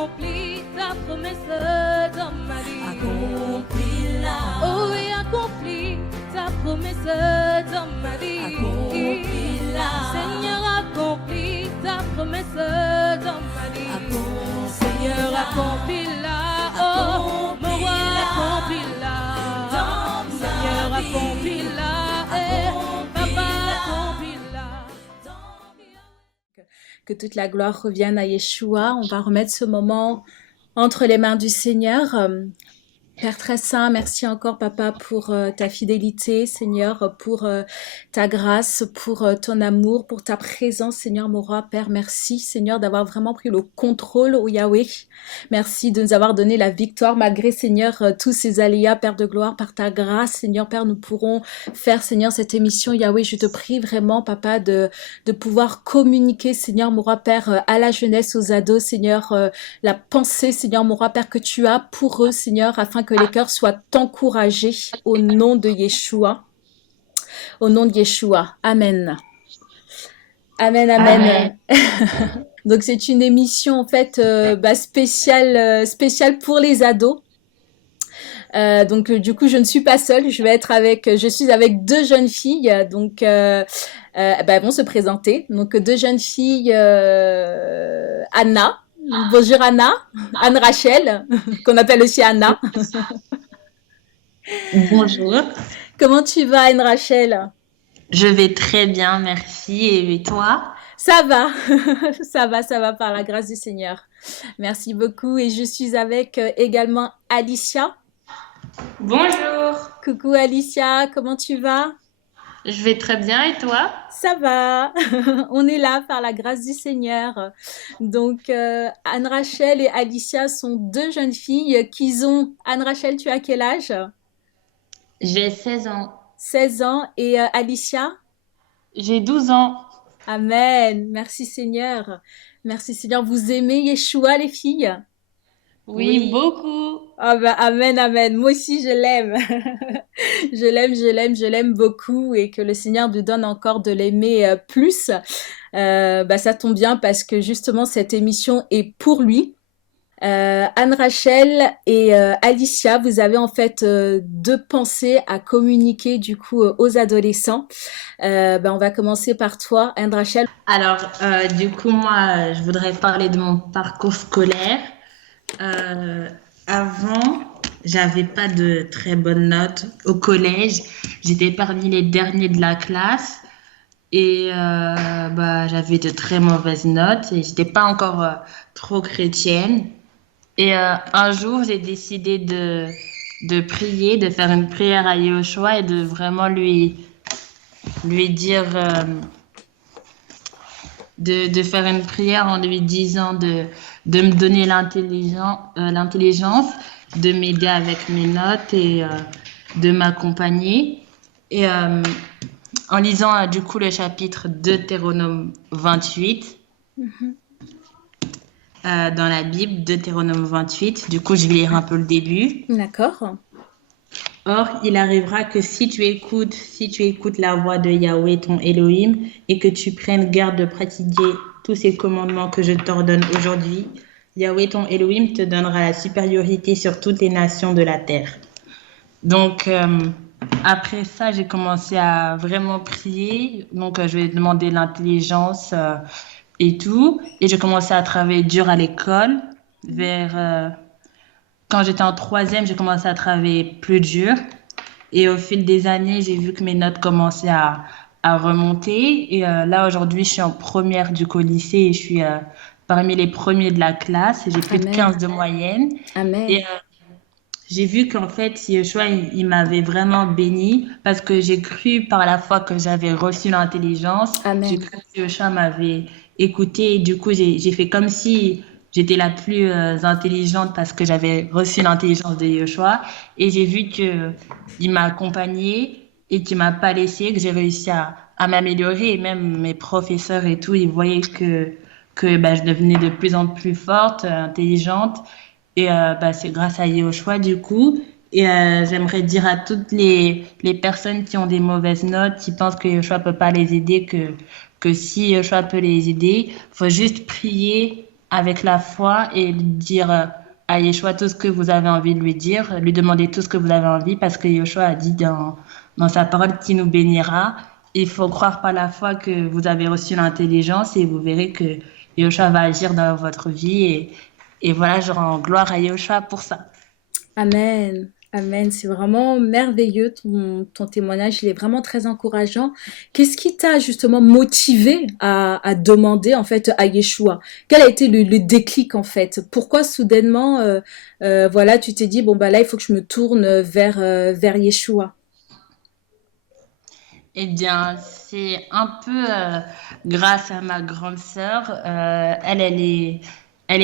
accomplis ta promesse dans ma vie. Accomplis-la. Oh oui, accomplis ta promesse dans ma vie. Accomplis-la. Seigneur, accomplis ta promesse dans ma vie. Accomplis-la. Seigneur, accomplis-la. Oh, mon roi, accomplis-la. Seigneur, accomplis-la. Papa, accomplis-la. Que toute la gloire revienne à Yeshua. On va remettre ce moment entre les mains du Seigneur. Père très saint, merci encore papa pour ta fidélité, Seigneur, pour ta grâce, pour ton amour, pour ta présence, Seigneur mon roi. Père, merci Seigneur d'avoir vraiment pris le contrôle au Yahweh. Merci de nous avoir donné la victoire malgré Seigneur tous ces aléas, Père de gloire, par ta grâce, Seigneur Père, nous pourrons faire Seigneur cette émission. Yahweh, je te prie vraiment papa de pouvoir communiquer, Seigneur mon roi Père, à la jeunesse, aux ados, Seigneur, la pensée, Seigneur mon roi Père, que tu as pour eux, Seigneur, afin que les cœurs soient encouragés au nom de Yeshua. Au nom de Yeshua. Amen. Amen, amen. Donc c'est une émission en fait spéciale pour les ados. Donc du coup je ne suis pas seule, je suis avec deux jeunes filles, donc elles vont se présenter. Donc deux jeunes filles, Anna. Bonjour Anna, Anne Rachel, qu'on appelle aussi Anna. Bonjour. Comment tu vas Anne Rachel? Je vais très bien, merci. Et toi? Ça va, ça va par la grâce du Seigneur. Merci beaucoup et je suis avec également Alicia. Bonjour. Coucou Alicia, comment tu vas? Je vais très bien et toi? Ça va, on est là par la grâce du Seigneur. Donc Anne-Rachel et Alicia sont deux jeunes filles qui ont... Anne-Rachel, tu as quel âge? J'ai 16 ans. 16 ans et Alicia? J'ai 12 ans. Amen, merci Seigneur. Merci Seigneur, vous aimez Yeshua les filles? Oui, beaucoup. Ah bah, amen, amen. Moi aussi, je l'aime. Je l'aime beaucoup et que le Seigneur nous donne encore de l'aimer plus. Ça tombe bien parce que justement, cette émission est pour lui. Anne-Rachel et Alicia, vous avez en fait deux pensées à communiquer du coup aux adolescents. On va commencer par toi, Anne-Rachel. Alors, du coup, moi, je voudrais parler de mon parcours scolaire. Avant, j'avais pas de très bonnes notes au collège. J'étais parmi les derniers de la classe et j'avais de très mauvaises notes et j'étais pas encore trop chrétienne. Et un jour, j'ai décidé de prier, de faire une prière à Yahushua et de vraiment lui dire de faire une prière en lui disant de me donner l'intelligence, de m'aider avec mes notes et de m'accompagner. Et en lisant du coup le chapitre Deutéronome 28 dans la Bible, Deutéronome 28, du coup je vais lire un peu le début. D'accord. Or, il arrivera que si tu écoutes la voix de Yahweh, ton Elohim, et que tu prennes garde de pratiquer tous ces commandements que je t'ordonne aujourd'hui, Yahweh, ton Elohim, te donnera la supériorité sur toutes les nations de la terre. Donc, après ça, j'ai commencé à vraiment prier. Donc, je vais demander l'intelligence et tout. Et j'ai commencé à travailler dur à l'école. Quand j'étais en 3e, j'ai commencé à travailler plus dur. Et au fil des années, j'ai vu que mes notes commençaient à remonter. Et là, aujourd'hui, je suis en première du lycée et je suis parmi les premiers de la classe. Et j'ai plus de 15 de moyenne. Amen. Et j'ai vu qu'en fait, Yeshua, il m'avait vraiment béni parce que j'ai cru par la foi que j'avais reçu l'intelligence. Amen. J'ai cru que Yeshua m'avait écouté. Et du coup, j'ai fait comme si j'étais la plus intelligente parce que j'avais reçu l'intelligence de Yeshua. Et j'ai vu qu'il m'a accompagnée et qu'il m'a pas laissée, que j'ai réussi à m'améliorer. Et même mes professeurs et tout, ils voyaient que je devenais de plus en plus forte, intelligente. Et c'est grâce à Yeshua du coup. Et j'aimerais dire à toutes les personnes qui ont des mauvaises notes, qui pensent que Yeshua peut pas les aider, que si Yeshua peut les aider, faut juste prier avec la foi et dire à Yeshua tout ce que vous avez envie de lui dire, lui demander tout ce que vous avez envie parce que Yeshua a dit dans sa parole qu'il nous bénira. Il faut croire par la foi que vous avez reçu l'intelligence et vous verrez que Yeshua va agir dans votre vie et voilà, je rends gloire à Yeshua pour ça. Amen. Amen. C'est vraiment merveilleux ton témoignage. Il est vraiment très encourageant. Qu'est-ce qui t'a justement motivé à demander en fait à Yeshua? Quel a été le déclic en fait? Pourquoi soudainement, voilà, tu t'es dit bon bah là il faut que je me tourne vers Yeshua. Eh bien, c'est un peu grâce à ma grande sœur. Elle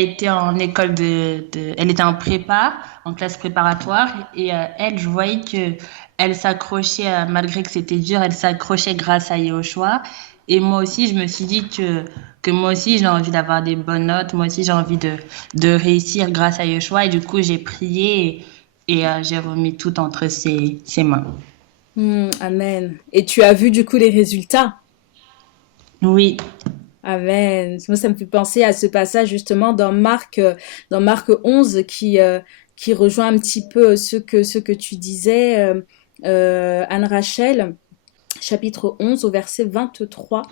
était en école elle était en prépa, en classe préparatoire, et elle, je voyais que elle s'accrochait, malgré que c'était dur, elle s'accrochait grâce à Yoshua. Et moi aussi, je me suis dit que moi aussi, j'ai envie d'avoir des bonnes notes, moi aussi, j'ai envie de réussir grâce à Yoshua. Et du coup, j'ai prié et j'ai remis tout entre ses mains. Amen. Et tu as vu du coup les résultats? Oui. Amen. Moi, ça me fait penser à ce passage justement dans Marc 11 qui rejoint un petit peu ce que tu disais, Anne-Rachel, chapitre 11 au verset 23.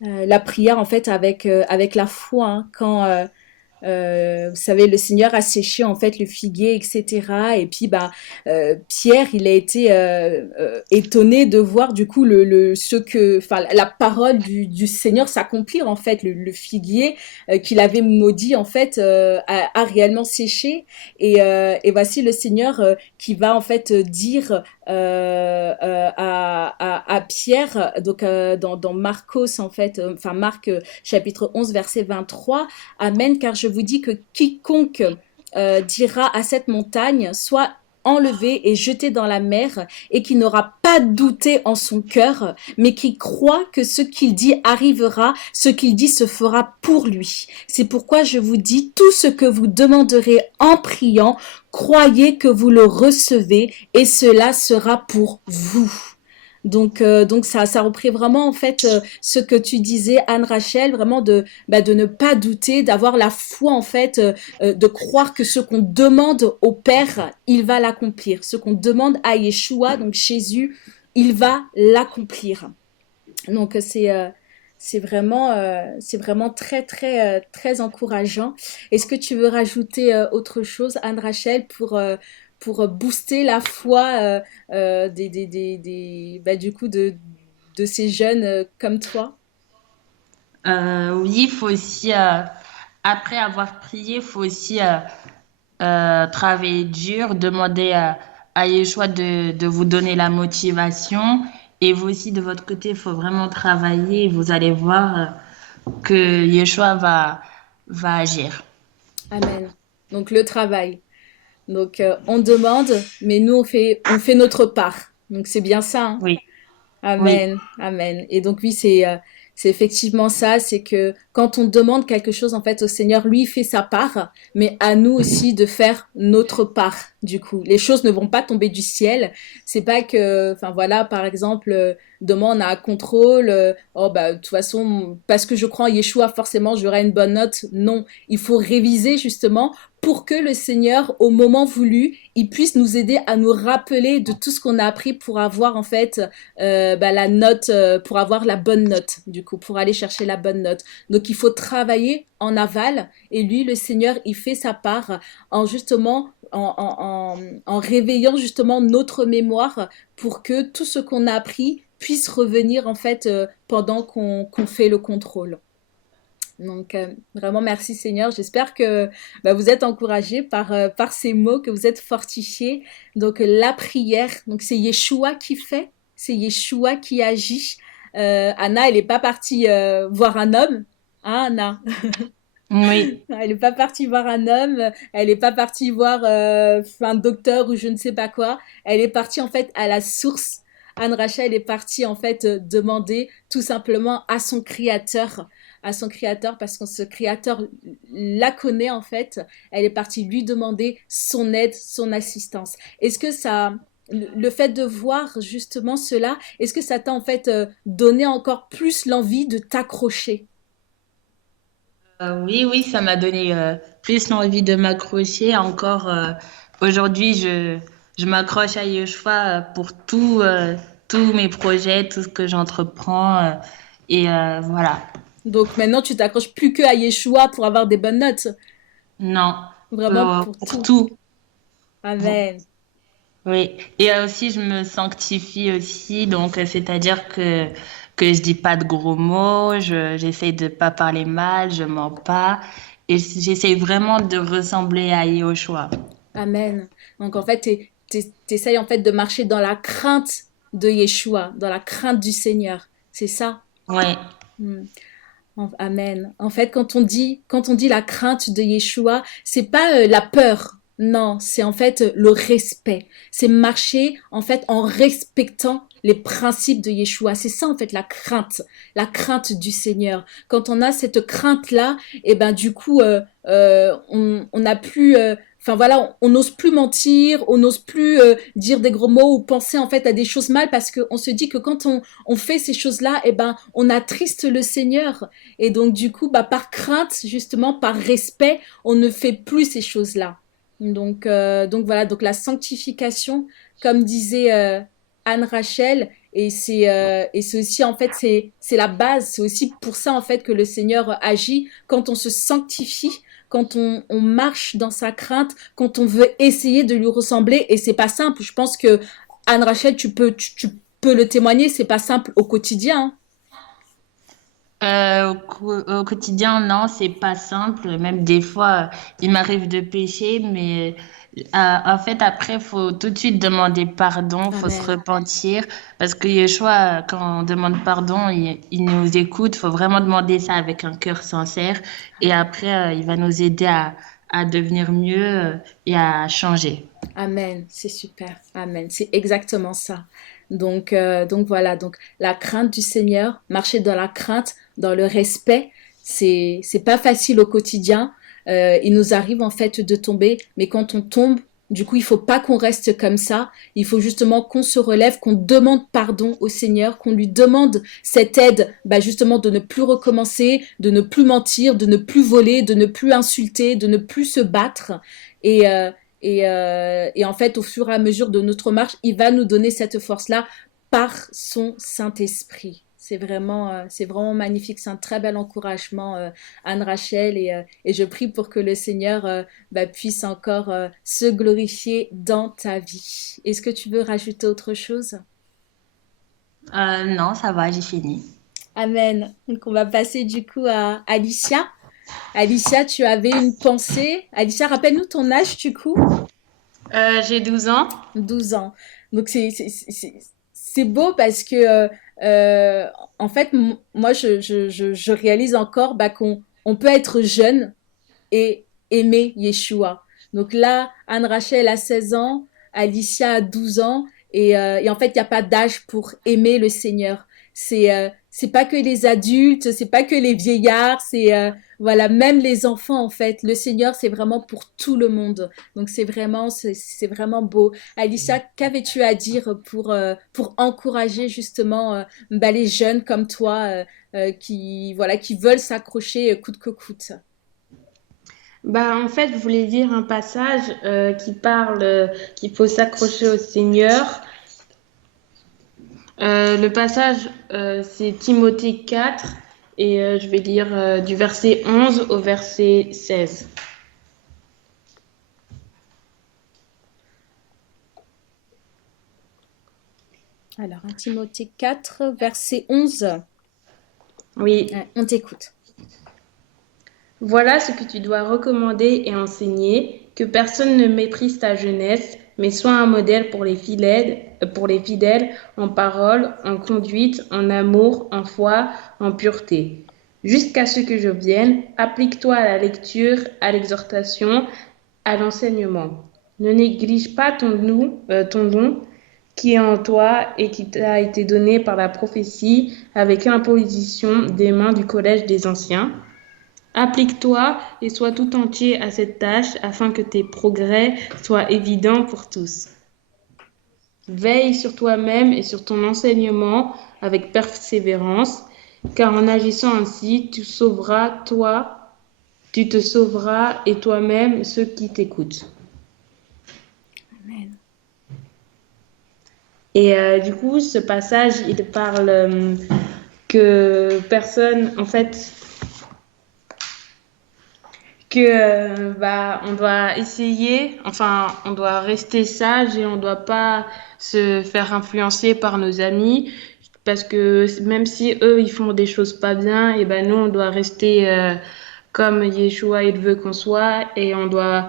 La prière en fait avec la foi, hein, quand vous savez, le Seigneur a séché en fait le figuier, etc. Et puis Pierre, il a été étonné de voir du coup la parole du Seigneur s'accomplir en fait. Le figuier qu'il avait maudit en fait a réellement séché. Et voici le Seigneur qui va en fait dire à Pierre, donc dans Marcos en fait, enfin Marc chapitre 11 verset 23. Amen, car je vous dis que quiconque dira à cette montagne, soit enlevé et jeté dans la mer, et qui n'aura pas douté en son cœur, mais qui croit que ce qu'il dit arrivera, ce qu'il dit se fera pour lui. C'est pourquoi je vous dis, tout ce que vous demanderez en priant, croyez que vous le recevez, et cela sera pour vous. Donc ça reprend vraiment en fait ce que tu disais Anne-Rachel, vraiment de ne pas douter, d'avoir la foi en fait, de croire que ce qu'on demande au Père, il va l'accomplir. Ce qu'on demande à Yeshua, donc Jésus, il va l'accomplir. Donc c'est vraiment très très encourageant. Est-ce que tu veux rajouter autre chose, Anne-Rachel, pour booster la foi du coup de ces jeunes comme toi? Oui, il faut aussi, après avoir prié, il faut aussi travailler dur, demander à Yeshua de vous donner la motivation. Et vous aussi, de votre côté, il faut vraiment travailler et vous allez voir que Yeshua va agir. Amen. Donc le travail. Donc on demande, mais nous on fait notre part. Donc c'est bien ça, hein? Oui, oui, Amen, amen. Et donc oui, c'est effectivement ça, c'est que quand on demande quelque chose en fait au Seigneur, lui il fait sa part, mais à nous aussi de faire notre part. Du coup, les choses ne vont pas tomber du ciel. C'est pas que, enfin voilà, par exemple, demain on a un contrôle. Oh bah de toute façon, parce que je crois en Yeshua, forcément j'aurai une bonne note. Non, il faut réviser justement pour que le Seigneur, au moment voulu, il puisse nous aider à nous rappeler de tout ce qu'on a appris pour avoir en fait la note, pour avoir la bonne note, du coup, pour aller chercher la bonne note. Donc, il faut travailler en aval et lui, le Seigneur, il fait sa part en justement, en réveillant justement notre mémoire pour que tout ce qu'on a appris puisse revenir en fait pendant qu'on fait le contrôle. Donc, vraiment, merci Seigneur. J'espère que vous êtes encouragés par ces mots, que vous êtes fortifiés. Donc, la prière, donc c'est Yeshua qui fait, c'est Yeshua qui agit. Anna, elle n'est pas partie voir un homme. Hein, Anna? oui. Elle n'est pas partie voir un homme, elle n'est pas partie voir un docteur ou je ne sais pas quoi. Elle est partie en fait à la source. Anne Rachel est partie en fait demander tout simplement à son créateur parce que ce créateur la connaît en fait. Elle est partie lui demander son aide, son assistance. Est-ce que ça, le fait de voir justement cela, est-ce que ça t'a en fait donné encore plus l'envie de t'accrocher? Oui, oui, ça m'a donné plus l'envie de m'accrocher. Encore aujourd'hui, je m'accroche à Yoshua pour tous mes projets, tout ce que j'entreprends. Voilà. Donc maintenant, tu t'accroches plus que à Yeshua pour avoir des bonnes notes, Non, vraiment pour pour tout. tout. Amen. Oui. Et aussi, je me sanctifie aussi. Donc, c'est-à-dire que je dis pas de gros mots, j'essaie de pas parler mal, je mens pas. Et j'essaie vraiment de ressembler à Yoshua. Amen. Donc en fait, t'essayes en fait de marcher dans la crainte de Yeshua, dans la crainte du Seigneur. C'est ça? Ouais. Hmm. Amen. En fait, quand on dit la crainte de Yeshua, c'est pas la peur. Non, c'est en fait le respect. C'est marcher en fait en respectant les principes de Yeshua. C'est ça en fait la crainte du Seigneur. Quand on a cette crainte-là, et ben du coup, on n'a plus, enfin voilà, on n'ose plus mentir, on n'ose plus dire des gros mots ou penser en fait à des choses mal parce qu'on se dit que quand on fait ces choses-là, et ben on attriste le Seigneur. Et donc, du coup, bah, par crainte, justement, par respect, on ne fait plus ces choses-là. Donc voilà, donc la sanctification, comme disait Anne Rachel, et c'est aussi en fait c'est la base, c'est aussi pour ça en fait que le Seigneur agit quand on se sanctifie, quand on marche dans sa crainte, quand on veut essayer de lui ressembler, et c'est pas simple. Je pense que Anne Rachel, tu peux le témoigner, c'est pas simple au quotidien, hein. Au quotidien, non, c'est pas simple. Même des fois, il m'arrive de pécher, mais en fait, après, faut tout de suite demander pardon, faut se Amen. repentir, parce que Yeshua, quand on demande pardon, il nous écoute. Faut vraiment demander ça avec un cœur sincère, et après, il va nous aider à devenir mieux et à changer. Amen, c'est super. Amen, c'est exactement ça. Donc voilà, donc la crainte du Seigneur, marcher dans la crainte, dans le respect, c'est pas facile au quotidien. Il nous arrive en fait de tomber, mais quand on tombe, du coup, il faut pas qu'on reste comme ça. Il faut justement qu'on se relève, qu'on demande pardon au Seigneur, qu'on lui demande cette aide, bah justement de ne plus recommencer, de ne plus mentir, de ne plus voler, de ne plus insulter, de ne plus se battre. Et et en fait, au fur et à mesure de notre marche, il va nous donner cette force-là par son Saint-Esprit. C'est vraiment magnifique. C'est un très bel encouragement, Anne-Rachel. Et je prie pour que le Seigneur bah, puisse encore se glorifier dans ta vie. Est-ce que tu veux rajouter autre chose? Non, ça va, j'ai fini. Amen. Donc, on va passer du coup à Alicia. Alicia, tu avais une pensée. Alicia, rappelle-nous ton âge du coup. J'ai 12 ans. 12 ans. Donc c'est beau parce que en fait moi je réalise encore bah, qu'on peut être jeune et aimer Yeshua. Donc là, Anne Rachel a 16 ans, Alicia a 12 ans, et en fait, il n'y a pas d'âge pour aimer le Seigneur. C'est pas que les adultes, c'est pas que les vieillards, c'est voilà, même les enfants en fait. Le Seigneur, c'est vraiment pour tout le monde. Donc c'est vraiment beau. Alicia, qu'avais-tu à dire pour encourager justement bah, les jeunes comme toi qui voilà qui veulent s'accrocher coûte que coûte? Bah, en fait, je voulais dire un passage qui parle qu'il faut s'accrocher au Seigneur. Le passage, c'est Timothée 4 et je vais lire du verset 11 au verset 16. Alors, 1 Timothée 4, verset 11. Oui, Ouais, on t'écoute. voilà ce que tu dois recommander et enseigner, que personne ne méprise ta jeunesse, mais sois un modèle pour les fidèles en parole, en conduite, en amour, en foi, en pureté. Jusqu'à ce que je vienne, applique-toi à la lecture, à l'exhortation, à l'enseignement. Ne néglige pas ton don qui est en toi et qui t'a été donné par la prophétie avec l'imposition des mains du collège des anciens. Applique-toi et sois tout entier à cette tâche afin que tes progrès soient évidents pour tous. Veille sur toi-même et sur ton enseignement avec persévérance, car en agissant ainsi, tu sauveras toi tu te sauveras et toi-même ceux qui t'écoutent. Amen. Et du coup, ce passage, il parle que personne, en fait, que on doit essayer, enfin, on doit rester sage et on doit pas se faire influencer par nos amis parce que même si eux ils font des choses pas bien, et ben nous on doit rester comme Yeshua il veut qu'on soit et on doit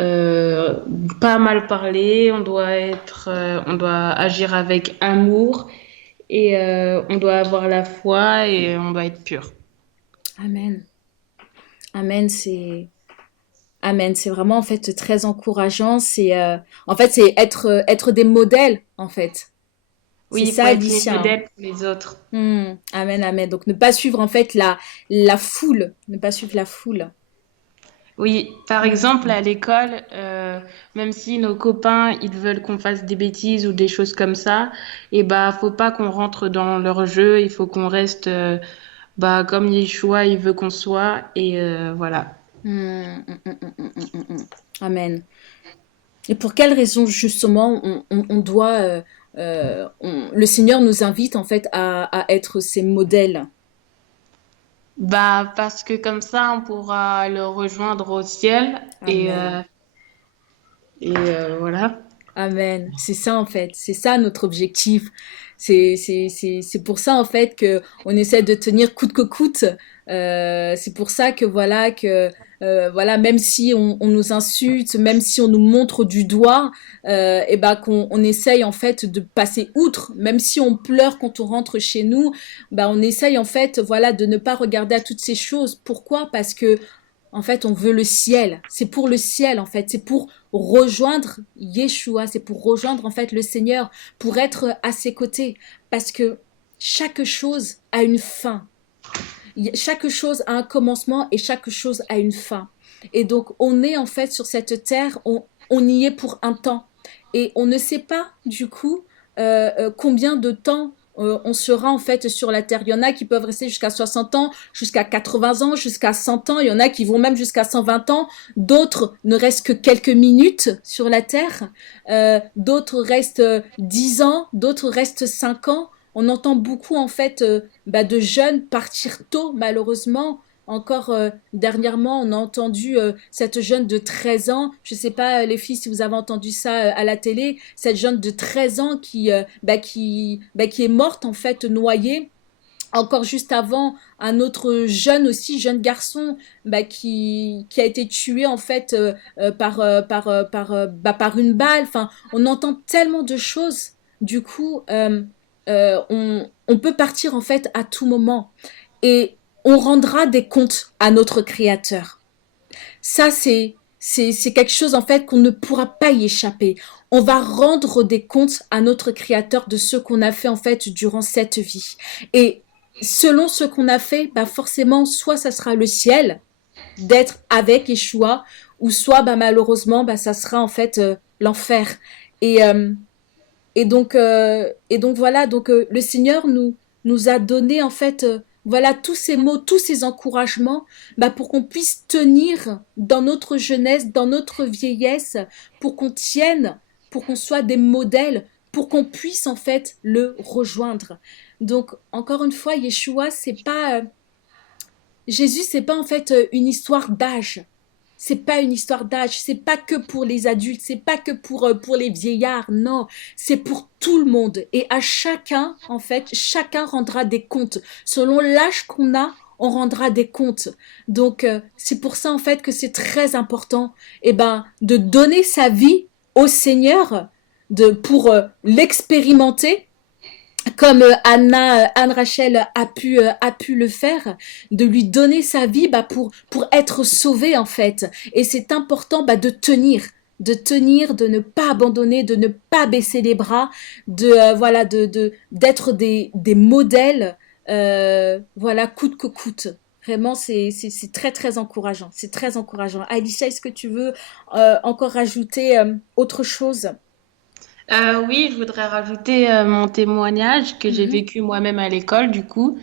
euh, pas mal parler, on doit agir avec amour et on doit avoir la foi et on doit être pur. Amen. Amen, Amen. C'est vraiment en fait très encourageant. En fait c'est être des modèles en fait. C'est Oui, il faut ça, être les Alicia, hein. modèles pour les autres. Amen, amen. Donc ne pas suivre en fait la foule, ne pas suivre la foule. Oui, par exemple, à l'école, même si nos copains, ils veulent qu'on fasse des bêtises ou des choses comme ça, et bah, faut pas qu'on rentre dans leur jeu, il faut qu'on reste, comme Yeshua, il veut qu'on soit, et voilà. Hmm, Amen. Et pour quelle raison justement on doit, le Seigneur nous invite en fait à être ses modèles. Bah, parce que comme ça, on pourra le rejoindre au ciel, Amen. et voilà. Amen. C'est ça en fait, c'est ça notre objectif. C'est pour ça en fait que on essaie de tenir coûte que coûte. C'est pour ça que voilà, même si on nous insulte, même si on nous montre du doigt, et ben qu'on essaye en fait de passer outre. Même si on pleure quand on rentre chez nous, bah on essaye en fait voilà de ne pas regarder à toutes ces choses. Pourquoi? Parce que en fait, on veut le ciel. C'est pour le ciel, en fait. C'est pour rejoindre Yeshua. C'est pour rejoindre, en fait, le Seigneur, pour être à ses côtés. Parce que chaque chose a une fin. Chaque chose a un commencement et chaque chose a une fin. Et donc, on est, en fait, sur cette terre, on y est pour un temps. Et on ne sait pas, du coup, combien de temps on sera en fait sur la Terre. Il y en a qui peuvent rester jusqu'à 60 ans, jusqu'à 80 ans, jusqu'à 100 ans. Il y en a qui vont même jusqu'à 120 ans. D'autres ne restent que quelques minutes sur la Terre. D'autres restent 10 ans, d'autres restent 5 ans. On entend beaucoup en fait de jeunes partir tôt, malheureusement. Encore dernièrement, on a entendu cette jeune de 13 ans, je ne sais pas les filles si vous avez entendu ça à la télé, cette jeune de 13 ans qui est morte en fait noyée. Encore juste avant, un autre jeune aussi, jeune garçon, qui a été tué en fait par une balle. Enfin, on entend tellement de choses. Du coup, on peut partir en fait à tout moment. Et on rendra des comptes à notre Créateur. Ça, c'est quelque chose en fait qu'on ne pourra pas y échapper. On va rendre des comptes à notre Créateur de ce qu'on a fait en fait durant cette vie. Et selon ce qu'on a fait, forcément, soit ça sera le ciel, d'être avec Yeshua, ou soit malheureusement, ça sera en fait l'enfer. Et, euh, et donc voilà, donc le Seigneur nous a donné en fait voilà tous ces mots, tous ces encouragements pour qu'on puisse tenir dans notre jeunesse, dans notre vieillesse, pour qu'on tienne, pour qu'on soit des modèles, pour qu'on puisse en fait le rejoindre. Donc encore une fois, Yeshua, c'est pas Jésus, c'est pas en fait une histoire d'âge. C'est pas une histoire d'âge, c'est pas que pour les adultes, c'est pas que pour les vieillards, non, c'est pour tout le monde. Et à chacun, en fait, chacun rendra des comptes. Selon l'âge qu'on a, on rendra des comptes. Donc, c'est pour ça, en fait, que c'est très important, de donner sa vie au Seigneur, pour l'expérimenter, comme Anne Rachel a pu le faire, de lui donner sa vie pour être sauvée en fait. Et c'est important de tenir, de ne pas abandonner, de ne pas baisser les bras, d'être des modèles, voilà, coûte que coûte. Vraiment, c'est très très encourageant. C'est très encourageant. Alicia, est-ce que tu veux encore rajouter autre chose? Oui, je voudrais rajouter mon témoignage que j'ai Mhm, vécu moi-même à l'école, du coup.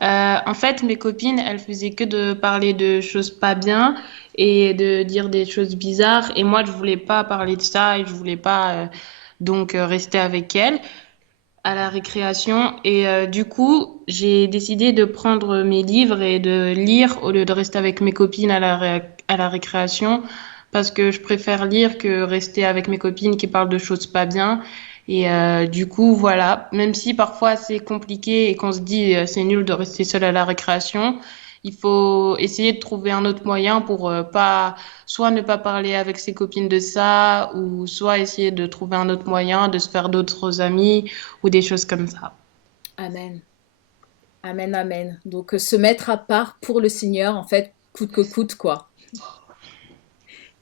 En fait, mes copines, elles faisaient que de parler de choses pas bien et de dire des choses bizarres. Et moi, je voulais pas parler de ça et je voulais pas rester avec elles à la récréation. Et du coup, j'ai décidé de prendre mes livres et de lire au lieu de rester avec mes copines à la récréation parce que je préfère lire que rester avec mes copines qui parlent de choses pas bien. Et du coup, voilà, même si parfois c'est compliqué et qu'on se dit c'est nul de rester seul à la récréation, il faut essayer de trouver un autre moyen pour pas soit ne pas parler avec ses copines de ça ou soit essayer de trouver un autre moyen de se faire d'autres amis ou des choses comme ça. Amen. Amen, amen. Donc, se mettre à part pour le Seigneur, en fait, coûte que coûte, quoi.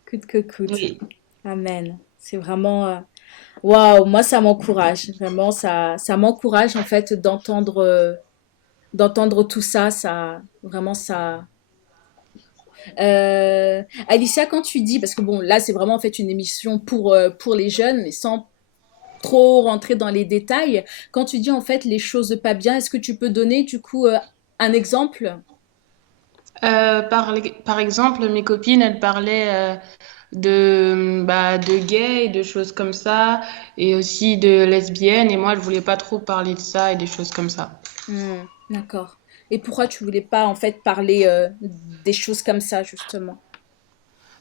Coûte que coûte. Oui. Amen. C'est vraiment... Waouh, moi, ça m'encourage. Vraiment, ça m'encourage, en fait, d'entendre tout ça. Ça, vraiment, ça... Alicia, quand tu dis... Parce que, bon, là, c'est vraiment, en fait, une émission pour les jeunes, mais sans trop rentrer dans les détails. Quand tu dis, en fait, les choses pas bien, est-ce que tu peux donner, du coup, un exemple? Par exemple, mes copines, elles parlaient de gays et de choses comme ça, et aussi de lesbiennes, et moi, je voulais pas trop parler de ça et des choses comme ça. D'accord. Et pourquoi tu voulais pas en fait parler des choses comme ça justement?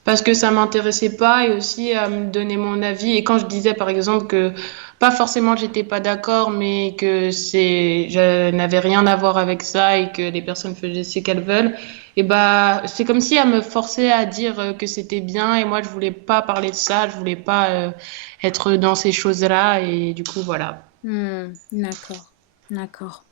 Parce que ça m'intéressait pas et aussi à me donner mon avis. Et quand je disais, par exemple, que pas forcément j'étais pas d'accord, mais que je n'avais rien à voir avec ça et que les personnes faisaient ce qu'elles veulent, et bah, c'est comme si elles me forçaient à dire que c'était bien et moi, je voulais pas parler de ça, je voulais pas être dans ces choses-là et du coup, voilà. D'accord, d'accord.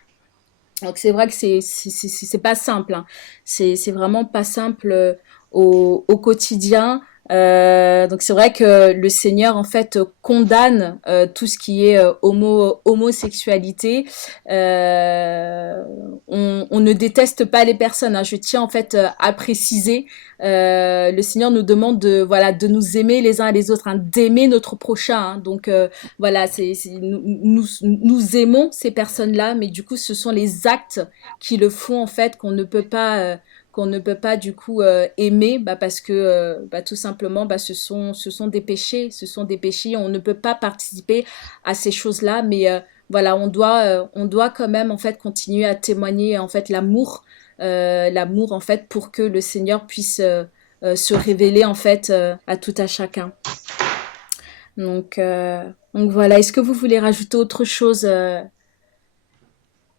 Donc c'est vrai que c'est pas simple, hein. C'est vraiment pas simple au quotidien. Donc c'est vrai que le Seigneur en fait condamne tout ce qui est homosexualité. Euh, on ne déteste pas les personnes, hein. Je tiens en fait à préciser. Le Seigneur nous demande de voilà de nous aimer les uns et les autres, hein, d'aimer notre prochain, hein. Donc voilà, nous aimons ces personnes-là, mais du coup, ce sont les actes qui le font en fait qu'on ne peut pas du coup aimer, bah, parce que tout simplement, bah, ce sont des péchés, ce sont des péchés. On ne peut pas participer à ces choses-là, mais voilà, on doit quand même en fait continuer à témoigner en fait l'amour en fait pour que le Seigneur puisse se révéler en fait à tout à chacun. Donc, euh, donc voilà, est-ce que vous voulez rajouter autre chose,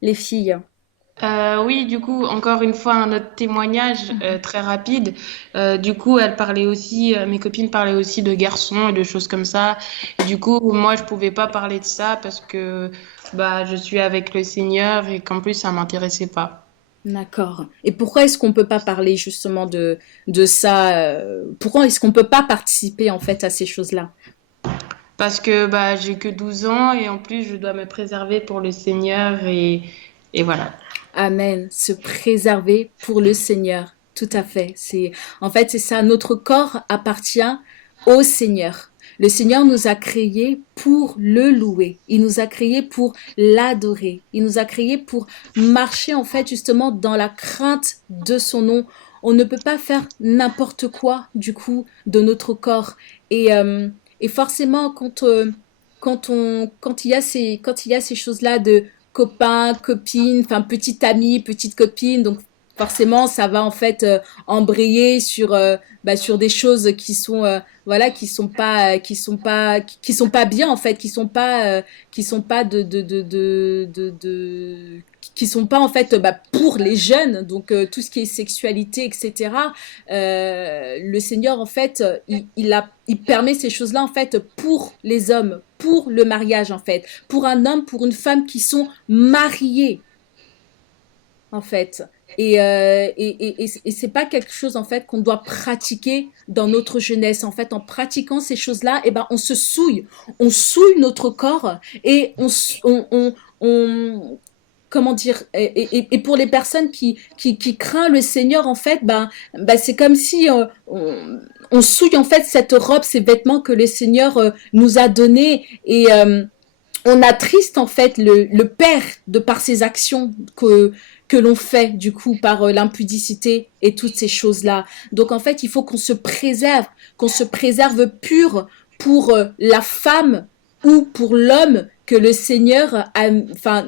les filles? Oui, du coup, encore une fois, un autre témoignage très rapide. Du coup, elles parlaient aussi, mes copines parlaient aussi de garçons et de choses comme ça. Et du coup, moi, je pouvais pas parler de ça parce que bah, je suis avec le Seigneur et qu'en plus, ça m'intéressait pas. D'accord. Et pourquoi est-ce qu'on peut pas parler justement de ça pourquoi est-ce qu'on peut pas participer en fait à ces choses-là? Parce que bah, j'ai que 12 ans et en plus, je dois me préserver pour le Seigneur et voilà. Amen. Se préserver pour le Seigneur. Tout à fait. En fait, c'est ça. Notre corps appartient au Seigneur. Le Seigneur nous a créés pour le louer. Il nous a créés pour l'adorer. Il nous a créés pour marcher, en fait, justement, dans la crainte de son nom. On ne peut pas faire n'importe quoi, du coup, de notre corps. Et forcément, quand il y a ces choses-là de copain, copine, enfin petite amie, petite copine. Donc forcément, ça va en fait embrayer sur des choses qui sont voilà qui sont pas bien en fait, qui sont pas qui sont pas en fait pour les jeunes. Donc tout ce qui est sexualité, etc. Le Seigneur en fait, il permet ces choses-là en fait pour les hommes, pour le mariage en fait, pour un homme, pour une femme qui sont mariés en fait. Et c'est pas quelque chose en fait qu'on doit pratiquer dans notre jeunesse. En fait, en pratiquant ces choses-là, eh ben on souille notre corps et on comment dire et pour les personnes qui craignent le Seigneur en fait, c'est comme si on souille en fait cette robe, ces vêtements que le Seigneur nous a donnés et on attriste en fait le Père de par ses actions que l'on fait du coup par l'impudicité et toutes ces choses-là. Donc en fait, il faut qu'on se préserve pur pour la femme ou pour l'homme que le Seigneur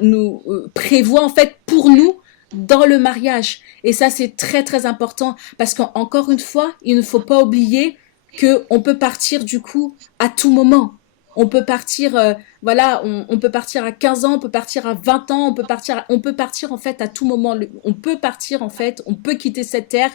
nous prévoit en fait pour nous dans le mariage. Et ça, c'est très très important parce qu'encore une fois, il ne faut pas oublier que on peut partir du coup à tout moment. On peut partir, on peut partir à 15 ans, on peut partir à 20 ans, on peut partir en fait à tout moment. On peut partir en fait, on peut quitter cette terre,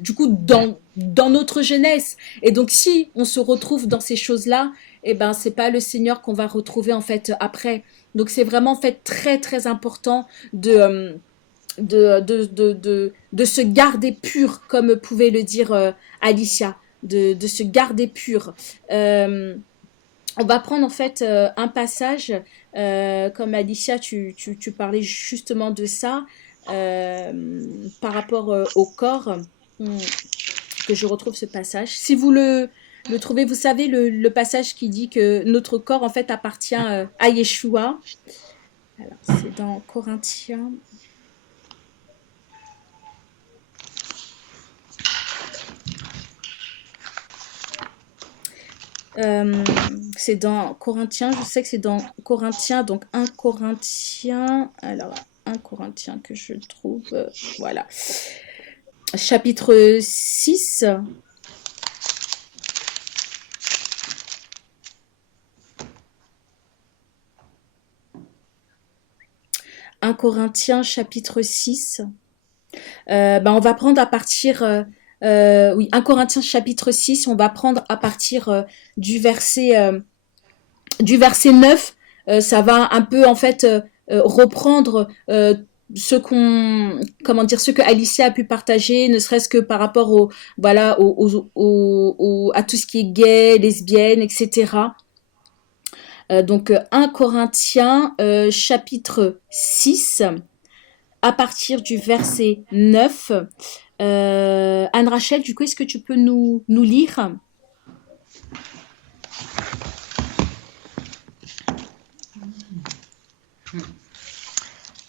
du coup dans notre jeunesse. Et donc si on se retrouve dans ces choses-là, eh ben c'est pas le Seigneur qu'on va retrouver en fait après. Donc c'est vraiment en fait très très important de se garder pur, comme pouvait le dire Alicia, de se garder pur. On va prendre en fait un passage, comme Alicia, tu parlais justement de ça, par rapport au corps, que je retrouve ce passage. Si vous le trouvez, vous savez le passage qui dit que notre corps en fait appartient à Yeshua. Alors, c'est dans Corinthiens. C'est dans Corinthiens, je sais que c'est dans Corinthiens, donc 1 Corinthiens, alors 1 Corinthiens que je trouve, voilà, chapitre 6. « 1 Corinthiens, chapitre 6 ». On va prendre à partir... 1 Corinthiens chapitre 6, on va prendre à partir du verset 9. Ça va un peu en fait reprendre ce que Alicia a pu partager, ne serait-ce que par rapport à tout ce qui est gay, lesbienne, etc. Donc 1 Corinthiens chapitre 6, à partir du verset 9. Anne-Rachel, du coup, est-ce que tu peux nous lire?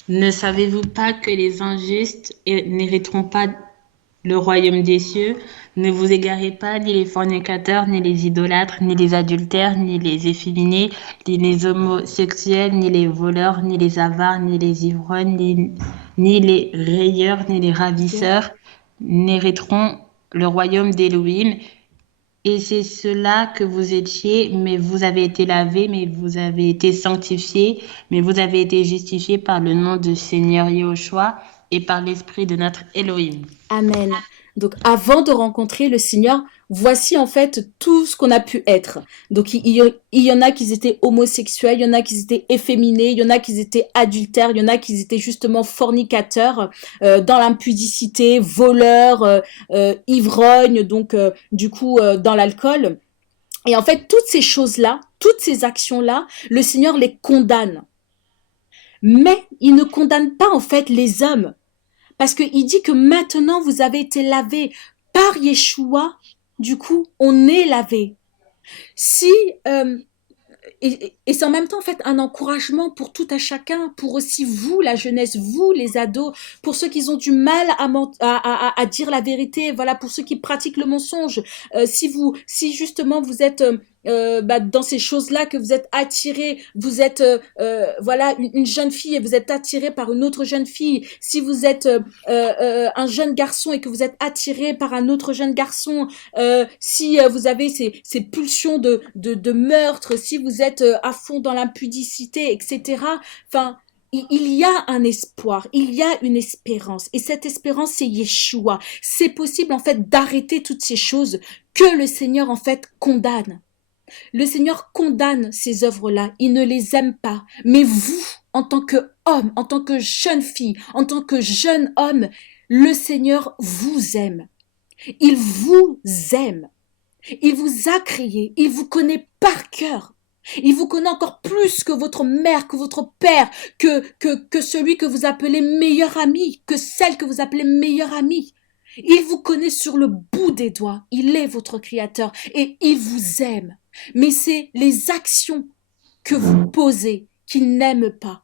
Ne savez-vous pas que les injustes n'hériteront pas le royaume des cieux? Ne vous égarez pas, ni les fornicateurs, ni les idolâtres, ni les adultères, ni les efféminés, ni les homosexuels, ni les voleurs, ni les avares, ni les ivrognes, ni les rayeurs, ni les ravisseurs n'hériteront le royaume d'Élohim. Et c'est cela que vous étiez, mais vous avez été lavés, mais vous avez été sanctifiés, mais vous avez été justifiés par le nom du Seigneur Yahushua et par l'Esprit de notre Elohim. Amen. Donc, avant de rencontrer le Seigneur, voici en fait tout ce qu'on a pu être. Donc, il y en a qui étaient homosexuels, il y en a qui étaient efféminés, il y en a qui étaient adultères, il y en a qui étaient justement fornicateurs, dans l'impudicité, voleurs, ivrognes, donc dans l'alcool. Et en fait, toutes ces choses-là, toutes ces actions-là, le Seigneur les condamne. Mais il ne condamne pas en fait les hommes. Parce qu'il dit que maintenant, vous avez été lavés par Yeshua. Du coup, on est lavé. Et c'est en même temps en fait un encouragement pour tout à chacun, pour aussi vous, la jeunesse, vous, les ados, pour ceux qui ont du mal à dire la vérité, voilà, pour ceux qui pratiquent le mensonge. Si justement vous êtes dans ces choses-là, que vous êtes attiré, vous êtes une jeune fille et vous êtes attiré par une autre jeune fille. Si vous êtes un jeune garçon et que vous êtes attiré par un autre jeune garçon, si vous avez ces pulsions de meurtre, si vous êtes à fond dans l'impudicité, etc. Enfin, il y a un espoir, il y a une espérance. Et cette espérance, c'est Yeshua. C'est possible, en fait, d'arrêter toutes ces choses que le Seigneur, en fait, condamne. Le Seigneur condamne ces œuvres-là. Il ne les aime pas. Mais vous, en tant qu'homme, en tant que jeune fille, en tant que jeune homme, le Seigneur vous aime. Il vous aime. Il vous a créé. Il vous connaît par cœur. Il vous connaît encore plus que votre mère, que votre père, que celui que vous appelez meilleur ami, que celle que vous appelez meilleure amie. Il vous connaît sur le bout des doigts. Il est votre créateur et il vous aime. Mais c'est les actions que vous posez qu'il n'aime pas.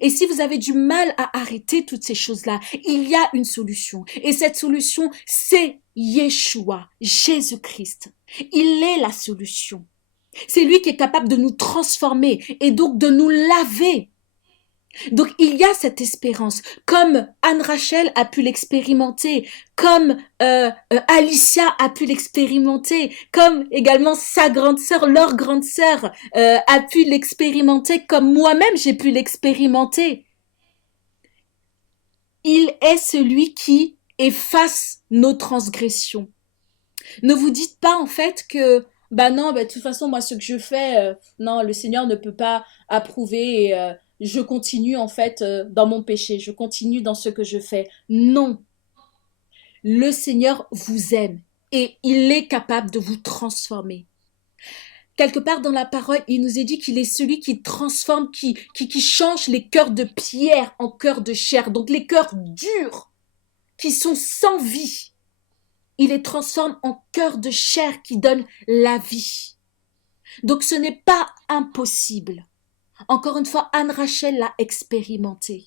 Et si vous avez du mal à arrêter toutes ces choses-là, il y a une solution. Et cette solution, c'est Yeshua, Jésus-Christ. Il est la solution. C'est lui qui est capable de nous transformer et donc de nous laver. Donc il y a cette espérance, comme Anne-Rachel a pu l'expérimenter, comme Alicia a pu l'expérimenter, comme également sa grande sœur, leur grande sœur a pu l'expérimenter, comme moi-même j'ai pu l'expérimenter. Il est celui qui efface nos transgressions. Ne vous dites pas en fait que non, de toute façon moi ce que je fais, non, le Seigneur ne peut pas approuver et je continue en fait dans mon péché, je continue dans ce que je fais. Non, le Seigneur vous aime et il est capable de vous transformer. Quelque part dans la parole, il nous est dit qu'il est celui qui transforme, qui change les cœurs de pierre en cœurs de chair, donc les cœurs durs qui sont sans vie. Il les transforme en cœurs de chair qui donnent la vie. Donc ce n'est pas impossible. Encore une fois, Anne-Rachel l'a expérimenté.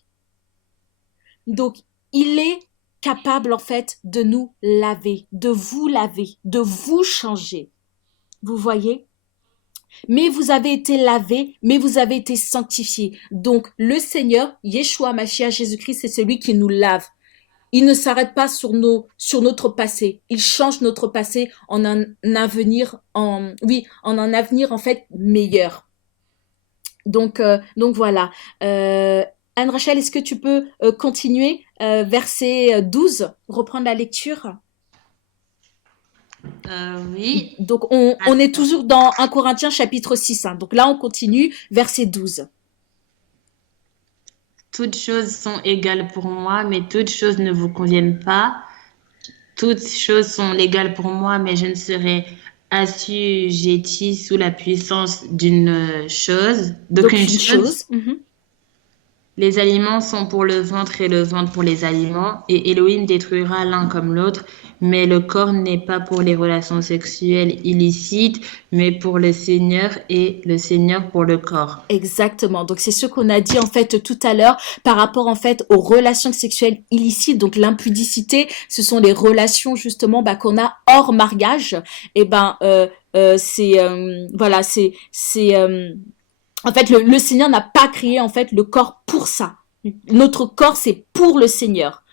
Donc il est capable en fait de nous laver, de vous changer. Vous voyez ? Mais vous avez été lavés, mais vous avez été sanctifiés. Donc le Seigneur, Yeshua Mashiach, Jésus-Christ, c'est celui qui nous lave. Il ne s'arrête pas sur notre passé. Il change notre passé en un avenir, en un avenir en fait meilleur. Donc voilà. Anne-Rachel, est-ce que tu peux continuer verset 12, reprendre la lecture? Oui. Donc on est toujours dans 1 Corinthiens chapitre 6. Hein. Donc là on continue, verset 12. Toutes choses sont égales pour moi, mais toutes choses ne vous conviennent pas. Toutes choses sont légales pour moi, mais je ne serai assujetti sous la puissance d'une chose, d'aucune chose. Les aliments sont pour le ventre et le ventre pour les aliments, et Elohim détruira l'un comme l'autre, mais le corps n'est pas pour les relations sexuelles illicites, mais pour le Seigneur et le Seigneur pour le corps. Exactement. Donc c'est ce qu'on a dit en fait tout à l'heure par rapport en fait aux relations sexuelles illicites. Donc l'impudicité, ce sont les relations justement qu'on a hors mariage. Et en fait, le Seigneur n'a pas créé en fait le corps pour ça. Notre corps, c'est pour le Seigneur.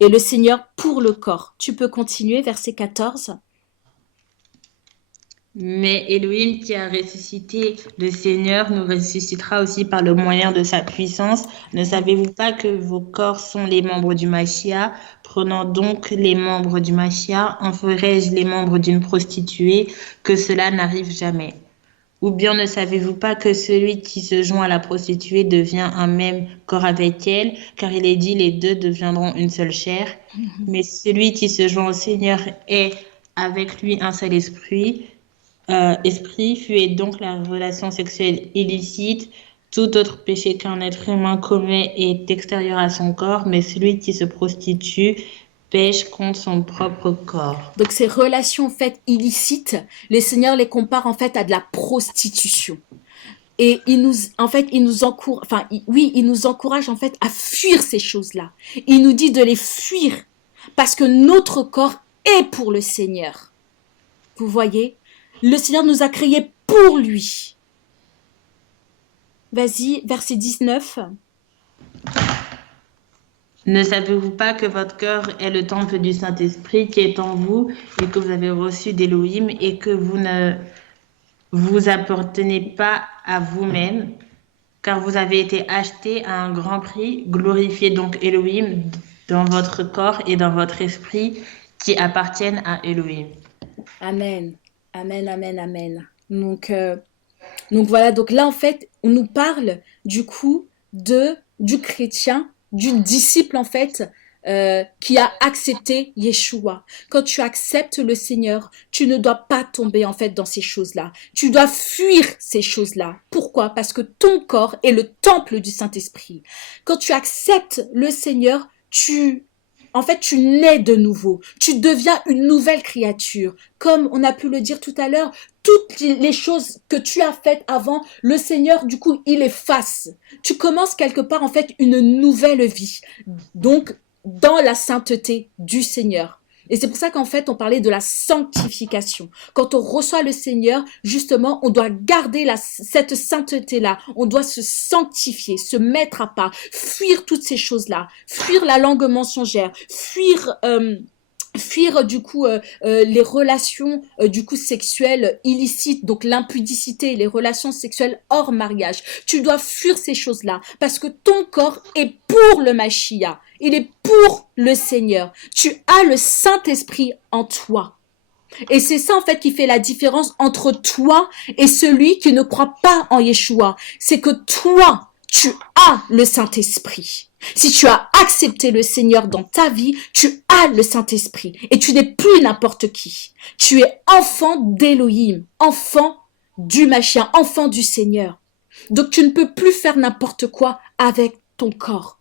Et le Seigneur pour le corps. Tu peux continuer, verset 14. Mais Elohim qui a ressuscité le Seigneur nous ressuscitera aussi par le moyen de sa puissance. Ne savez-vous pas que vos corps sont les membres du Mashiach? Prenant donc les membres du Mashiach, en ferai-je les membres d'une prostituée? Que cela n'arrive jamais. Ou bien ne savez-vous pas que celui qui se joint à la prostituée devient un même corps avec elle, car il est dit les deux deviendront une seule chair. Mais celui qui se joint au Seigneur est avec lui un seul esprit. Fuyez donc la relation sexuelle illicite. Tout autre péché qu'un être humain commet est extérieur à son corps, mais celui qui se prostitue pêche contre son propre corps. Donc ces relations en fait illicites, le Seigneur les compare en fait à de la prostitution. Et il nous encourage en fait à fuir ces choses-là. Il nous dit de les fuir parce que notre corps est pour le Seigneur. Vous voyez, le Seigneur nous a créés pour lui. Vas-y, verset 19. Ne savez-vous pas que votre cœur est le temple du Saint-Esprit qui est en vous et que vous avez reçu d'Élohim et que vous ne vous appartenez pas à vous-même, car vous avez été acheté à un grand prix? Glorifiez donc Élohim dans votre corps et dans votre esprit qui appartiennent à Élohim. Amen, amen, amen, amen. Donc voilà, donc là en fait, on nous parle du coup du chrétien, du disciple en fait, qui a accepté Yeshua. Quand tu acceptes le Seigneur, tu ne dois pas tomber en fait dans ces choses-là. Tu dois fuir ces choses-là. Pourquoi? Parce que ton corps est le temple du Saint-Esprit. Quand tu acceptes le Seigneur, tu nais de nouveau. Tu deviens une nouvelle créature. Comme on a pu le dire tout à l'heure, toutes les choses que tu as faites avant, le Seigneur, du coup, il efface. Tu commences quelque part, en fait, une nouvelle vie. Donc, dans la sainteté du Seigneur. Et c'est pour ça qu'en fait, on parlait de la sanctification. Quand on reçoit le Seigneur, justement, on doit garder cette sainteté-là. On doit se sanctifier, se mettre à part, fuir toutes ces choses-là, fuir la langue mensongère, fuir du coup les relations du coup sexuelles illicites, donc l'impudicité, les relations sexuelles hors mariage. Tu dois fuir ces choses-là parce que ton corps est pour le Mashiach. Il est pour le Seigneur. Tu as le Saint-Esprit en toi. Et c'est ça en fait qui fait la différence entre toi et celui qui ne croit pas en Yeshua. C'est que toi, tu as le Saint-Esprit. Si tu as accepté le Seigneur dans ta vie, tu as le Saint-Esprit. Et tu n'es plus n'importe qui. Tu es enfant d'Élohim, enfant du Mashiach, enfant du Seigneur. Donc tu ne peux plus faire n'importe quoi avec ton corps.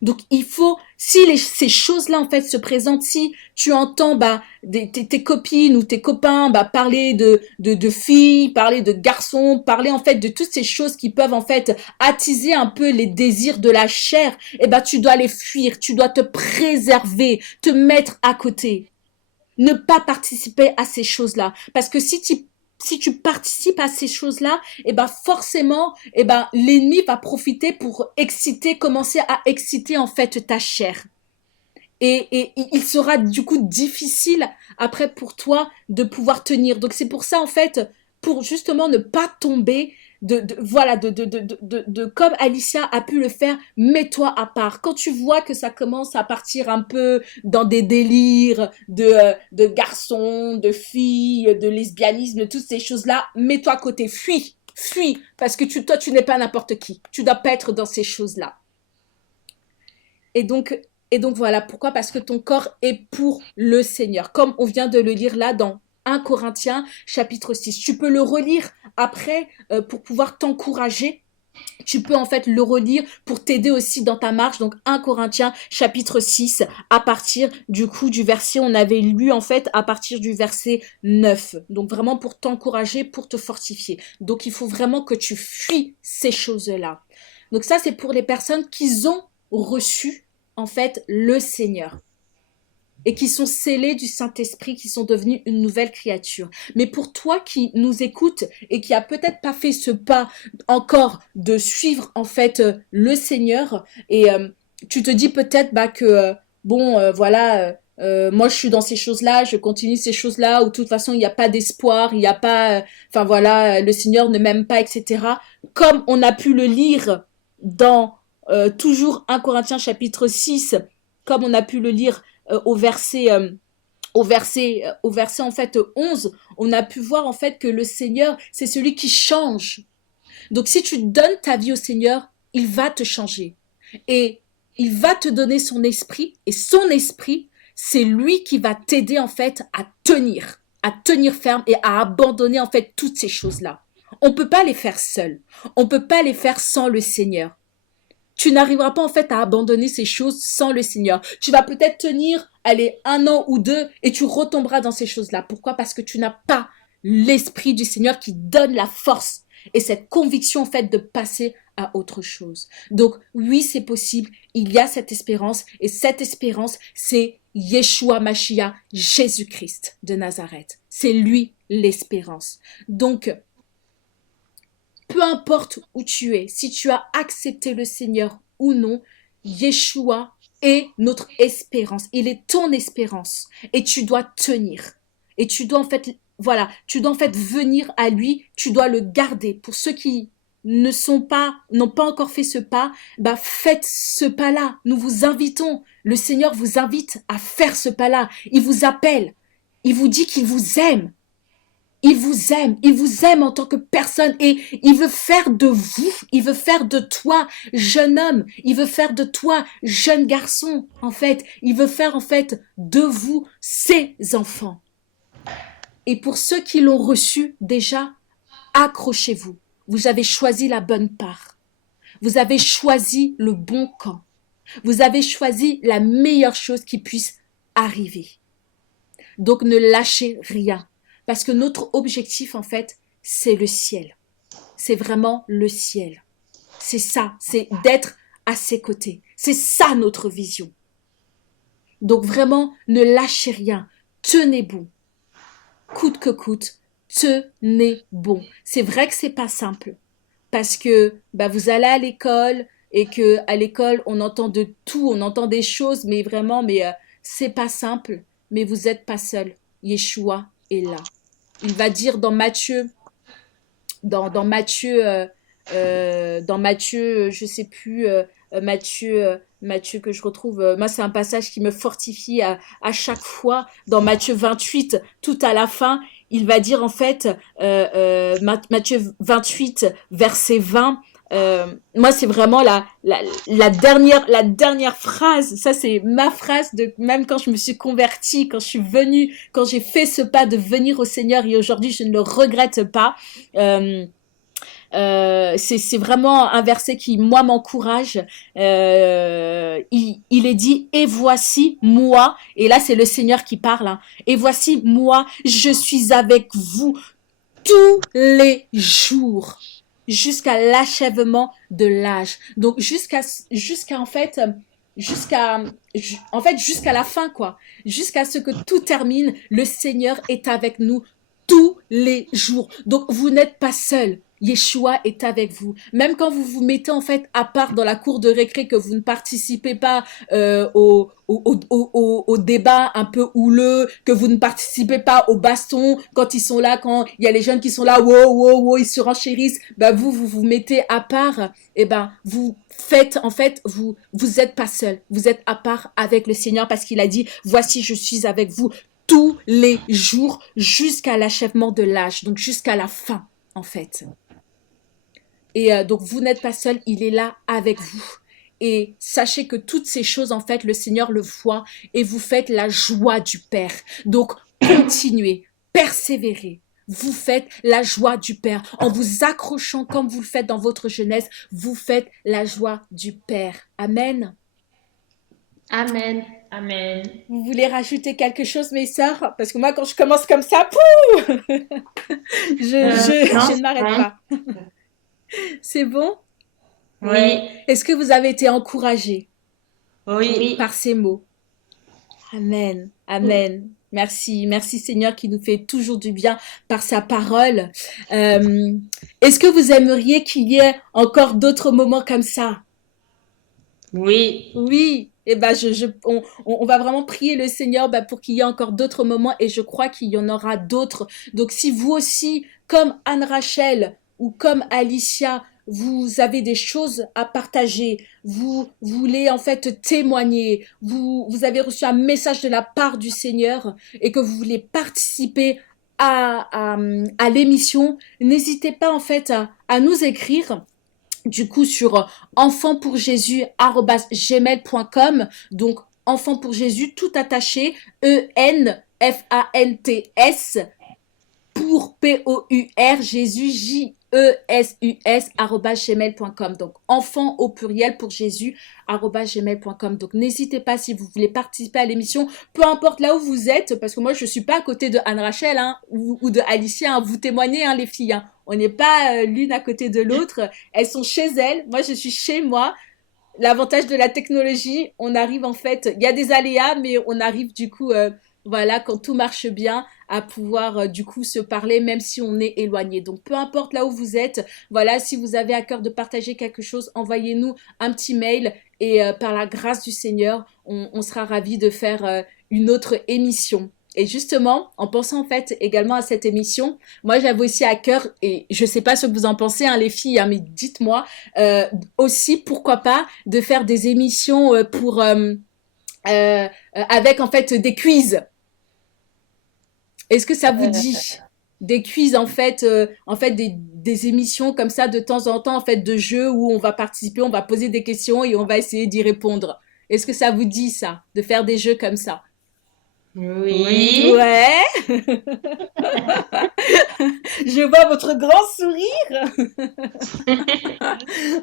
Donc il faut, si ces choses-là en fait se présentent, si tu entends tes copines ou tes copains parler de filles, parler de garçons, parler en fait de toutes ces choses qui peuvent en fait attiser un peu les désirs de la chair, tu dois les fuir, tu dois te préserver, te mettre à côté, ne pas participer à ces choses-là, parce que si tu participes à ces choses-là, forcément, l'ennemi va profiter pour commencer à exciter en fait ta chair. Et il sera du coup difficile après pour toi de pouvoir tenir. Donc c'est pour ça en fait, pour justement ne pas tomber comme Alicia a pu le faire, mets-toi à part. Quand tu vois que ça commence à partir un peu dans des délires de garçons, de filles, de lesbianisme, toutes ces choses-là, mets-toi à côté, fuis, parce que toi tu n'es pas n'importe qui. Tu dois pas être dans ces choses-là. Et donc voilà, pourquoi? Parce que ton corps est pour le Seigneur, comme on vient de le lire là dans 1 Corinthiens chapitre 6. Tu peux le relire après pour pouvoir t'encourager. Tu peux en fait le relire pour t'aider aussi dans ta marche. Donc 1 Corinthiens chapitre 6 à partir du coup du verset, on avait lu en fait à partir du verset 9. Donc vraiment pour t'encourager, pour te fortifier. Donc il faut vraiment que tu fuis ces choses-là. Donc ça c'est pour les personnes qui ont reçu en fait le Seigneur et qui sont scellés du Saint-Esprit, qui sont devenus une nouvelle créature. Mais pour toi qui nous écoutes et qui a peut-être pas fait ce pas encore de suivre en fait le Seigneur, et tu te dis peut-être que moi je suis dans ces choses-là, je continue ces choses-là, ou de toute façon il n'y a pas d'espoir, il n'y a pas, le Seigneur ne m'aime pas, etc. Comme on a pu le lire dans toujours 1 Corinthiens chapitre 6, comme on a pu le lire au verset en fait 11, on a pu voir en fait que le Seigneur, c'est celui qui change. Donc si tu donnes ta vie au Seigneur, il va te changer. Et il va te donner son esprit, et son esprit, c'est lui qui va t'aider en fait à tenir ferme et à abandonner en fait toutes ces choses-là. On peut pas les faire seul. On peut pas les faire sans le Seigneur. Tu n'arriveras pas en fait à abandonner ces choses sans le Seigneur. Tu vas peut-être tenir, 1 an ou 2 et tu retomberas dans ces choses-là. Pourquoi? Parce que tu n'as pas l'Esprit du Seigneur qui donne la force et cette conviction en fait de passer à autre chose. Donc oui, c'est possible, il y a cette espérance et cette espérance, c'est Yeshua Mashiach, Jésus-Christ de Nazareth. C'est lui l'espérance. Donc, peu importe où tu es, si tu as accepté le Seigneur ou non, Yeshua est notre espérance. Il est ton espérance. Et tu dois tenir. Et tu dois en fait, venir à lui. Tu dois le garder. Pour ceux qui n'ont pas encore fait ce pas, faites ce pas-là. Nous vous invitons. Le Seigneur vous invite à faire ce pas-là. Il vous appelle. Il vous dit qu'il vous aime. Il vous aime en tant que personne et il veut faire de vous, il veut faire de toi, jeune homme, il veut faire de toi, jeune garçon, en fait. Il veut faire en fait de vous ses enfants. Et pour ceux qui l'ont reçu déjà, accrochez-vous. Vous avez choisi la bonne part. Vous avez choisi le bon camp. Vous avez choisi la meilleure chose qui puisse arriver. Donc ne lâchez rien. parce que notre objectif, en fait, c'est le ciel. C'est vraiment le ciel. C'est ça, c'est d'être à ses côtés. C'est ça notre vision. Donc vraiment, ne lâchez rien. Tenez bon. Coûte que coûte, tenez bon. C'est vrai que c'est pas simple parce que vous allez à l'école et que à l'école on entend de tout, on entend des choses, mais vraiment, c'est pas simple. Mais vous êtes pas seul. Yeshua est là. Il va dire dans Matthieu, dans Matthieu, je sais plus, Matthieu que je retrouve. Moi, c'est un passage qui me fortifie à chaque fois. Dans Matthieu 28, tout à la fin, il va dire en fait, Matthieu 28, verset 20. Moi, c'est vraiment la dernière phrase. Ça, c'est ma phrase de même quand je me suis convertie, quand je suis venue, quand j'ai fait ce pas de venir au Seigneur et aujourd'hui, je ne le regrette pas. C'est vraiment un verset qui moi m'encourage. Il est dit et voici moi, et là c'est le Seigneur qui parle, hein, et voici moi, je suis avec vous tous les jours jusqu'à l'achèvement de l'âge. Donc jusqu'à en fait jusqu'à la fin quoi, jusqu'à ce que tout termine, le Seigneur est avec nous tous les jours. Donc vous n'êtes pas seul. Yeshua est avec vous. Même quand vous vous mettez en fait à part dans la cour de récré, que vous ne participez pas au débat un peu houleux, que vous ne participez pas au baston quand ils sont là, quand il y a les jeunes qui sont là, wow, ils se renchérissent, vous mettez à part, et vous faites, en fait, vous êtes pas seul. Vous êtes à part avec le Seigneur parce qu'il a dit, voici, je suis avec vous tous les jours jusqu'à l'achèvement de l'âge, donc jusqu'à la fin, en fait. Et donc, vous n'êtes pas seul, il est là avec vous. Et sachez que toutes ces choses, en fait, le Seigneur le voit et vous faites la joie du Père. Donc, continuez, persévérez. Vous faites la joie du Père. En vous accrochant comme vous le faites dans votre jeunesse, vous faites la joie du Père. Amen. Amen. Amen. Vous voulez rajouter quelque chose, mes sœurs? Parce que moi, quand je commence comme ça, pouh je ne m'arrête pas. C'est bon? Oui. Est-ce que vous avez été encouragés Oui. par ces mots? Amen. Amen. Merci. Merci Seigneur qui nous fait toujours du bien par sa parole. Est-ce que vous aimeriez qu'il y ait encore d'autres moments comme ça? Oui. Oui. Eh on va vraiment prier le Seigneur pour qu'il y ait encore d'autres moments et je crois qu'il y en aura d'autres. Donc si vous aussi, comme Anne-Rachel ou comme Alicia, vous avez des choses à partager, vous voulez en fait témoigner, vous avez reçu un message de la part du Seigneur et que vous voulez participer à l'émission, n'hésitez pas en fait à nous écrire. Du coup, sur enfantpourjésus@gmail.com. Donc, enfant pour Jésus, tout attaché, ENFANTS, pour POUR, Jésus, JESUS, @gmail.com. Donc, enfant au pluriel pour Jésus, @gmail.com. Donc, n'hésitez pas si vous voulez participer à l'émission, peu importe là où vous êtes, parce que moi, je suis pas à côté de Anne-Rachel ou de Alicia. Hein, vous témoignez, les filles. Hein. On n'est pas l'une à côté de l'autre. Elles sont chez elles. Moi, je suis chez moi. L'avantage de la technologie, on arrive en fait, il y a des aléas, mais on arrive du coup, quand tout marche bien, à pouvoir du coup se parler même si on est éloigné. Donc peu importe là où vous êtes, si vous avez à cœur de partager quelque chose, envoyez-nous un petit mail et par la grâce du Seigneur, on sera ravis de faire une autre émission. Et justement, en pensant en fait également à cette émission, moi j'avais aussi à cœur, et je sais pas ce que vous en pensez les filles, mais dites-moi aussi pourquoi pas de faire des émissions avec en fait des quiz. Est-ce que ça vous dit des quiz en fait des émissions comme ça de temps en temps en fait de jeux où on va participer, on va poser des questions et on va essayer d'y répondre. Est-ce que ça vous dit ça, de faire des jeux comme ça? Oui. Ouais. Je vois votre grand sourire.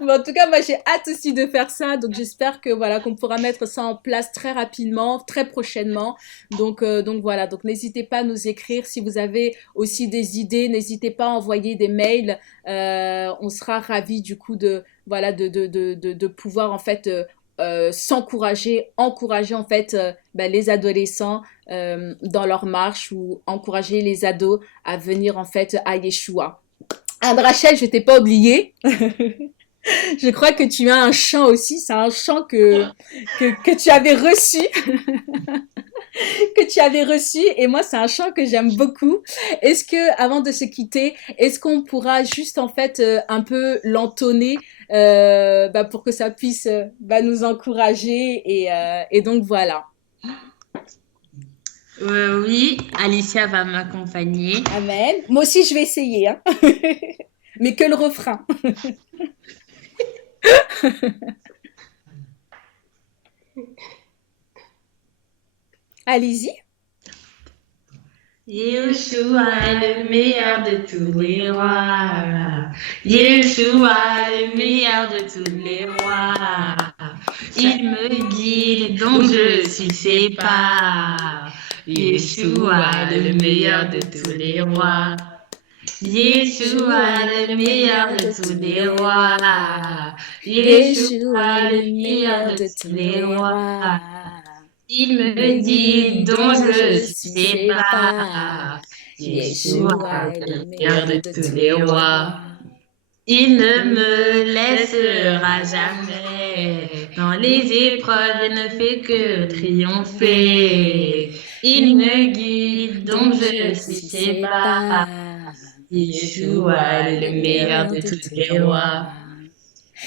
En tout cas, moi, j'ai hâte aussi de faire ça. Donc, j'espère que voilà, qu'on pourra mettre ça en place très rapidement, très prochainement. Donc voilà. Donc, n'hésitez pas à nous écrire si vous avez aussi des idées. N'hésitez pas à envoyer des mails. On sera ravis du coup de voilà de pouvoir en fait s'encourager, encourager en fait les adolescents dans leur marche ou encourager les ados à venir en fait à Yeshua. Anne Rachel, je t'ai pas oublié. Je crois que tu as un chant aussi. C'est un chant que tu avais reçu. Que tu avais reçu. Et moi, c'est un chant que j'aime beaucoup. Est-ce que, avant de se quitter, est-ce qu'on pourra juste en fait un peu l'entonner pour que ça puisse nous encourager et donc voilà. Oui, Alicia va m'accompagner. Amen. Moi aussi, je vais essayer, hein. Mais que le refrain. Allez-y. Yeshua est le meilleur de tous les rois. Yeshua est le meilleur de tous les rois. Il me guide, donc je suis ses pas. Yeshua est le meilleur de tous les rois. Yeshua est le meilleur de tous les rois. Yeshua est le meilleur de tous les rois. Il me dit dont je ne sais pas. Yeshua est le meilleur de tous les rois. Il ne me laissera jamais. Dans les épreuves, il ne fait que triompher. Il me guide dont je ne sais pas. Yeshua est le meilleur de tous les rois.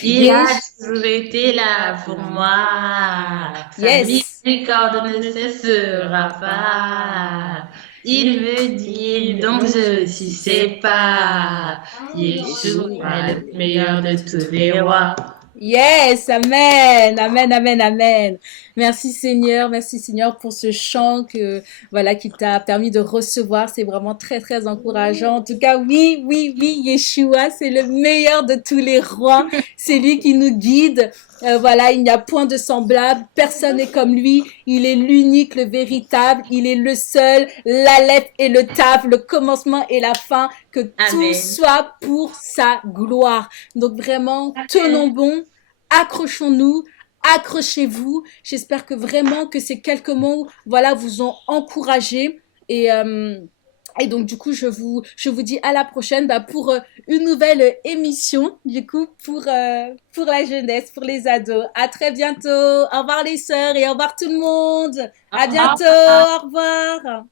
Il a toujours été là pour moi. Sa miséricorde ne cessera pas. Il me dit donc je ne sais pas. Yeshua est le meilleur de tous les rois. Yes, amen, amen, amen, amen. Merci Seigneur pour ce chant que voilà qui t'a permis de recevoir. C'est vraiment très très encourageant. En tout cas, oui, oui, oui, Yeshua, c'est le meilleur de tous les rois. C'est lui qui nous guide. Voilà, il n'y a point de semblable. Personne n'est comme lui. Il est l'unique, le véritable. Il est le seul, l'Aleph et le Tav, le commencement et la fin. Que tout soit pour sa gloire. Donc vraiment, tenons bon, accrochons-nous, accrochez-vous. J'espère que vraiment que ces quelques mots, voilà, vous ont encouragé. Et donc, du coup, je vous dis à la prochaine pour une nouvelle émission, du coup, pour la jeunesse, pour les ados. À très bientôt. Au revoir les sœurs et au revoir tout le monde. À bientôt. Au revoir.